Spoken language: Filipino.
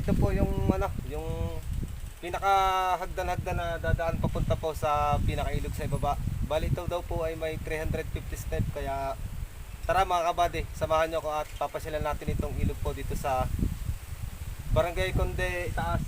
ito po yung yung pinakahagdan-hagdan na dadaan papunta po sa pinakailog sa ibaba. Bali ito daw po ay may 350 step, kaya tara mga kabady, samahan nyo ko at papasyalan natin itong ilog po dito sa Barangay Conde Itaas.